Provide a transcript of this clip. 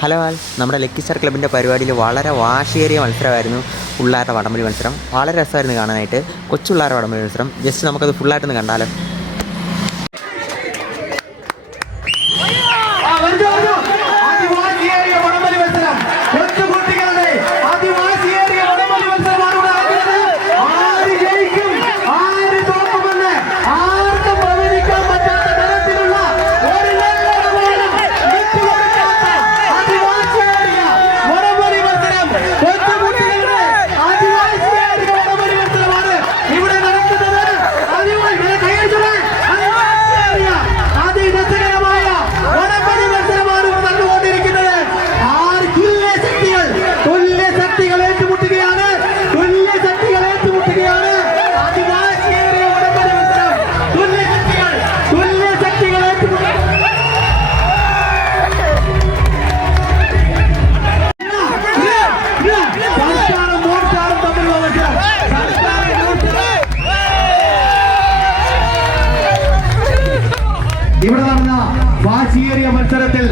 Hello all നമ്മുടെ lucky star ക്ലബിന്റെ പരിപാടിയിൽ വളരെ വാശിയേറിയ മത്സരമായിരുന്നു പിള്ളേരുടെ വടംവലി മത്സരം. വളരെ രസമായിരുന്നു കാണാനായിട്ട്. കൊച്ചുള്ളാരുടെ വടംവലി മത്സരം. ജസ്റ്റ് നമുക്കത് ഫുള്ളായിട്ടൊന്ന് കണ്ടാലോ. ഇവിടെ നടന്ന വാശിയേറിയ മത്സരത്തിൽ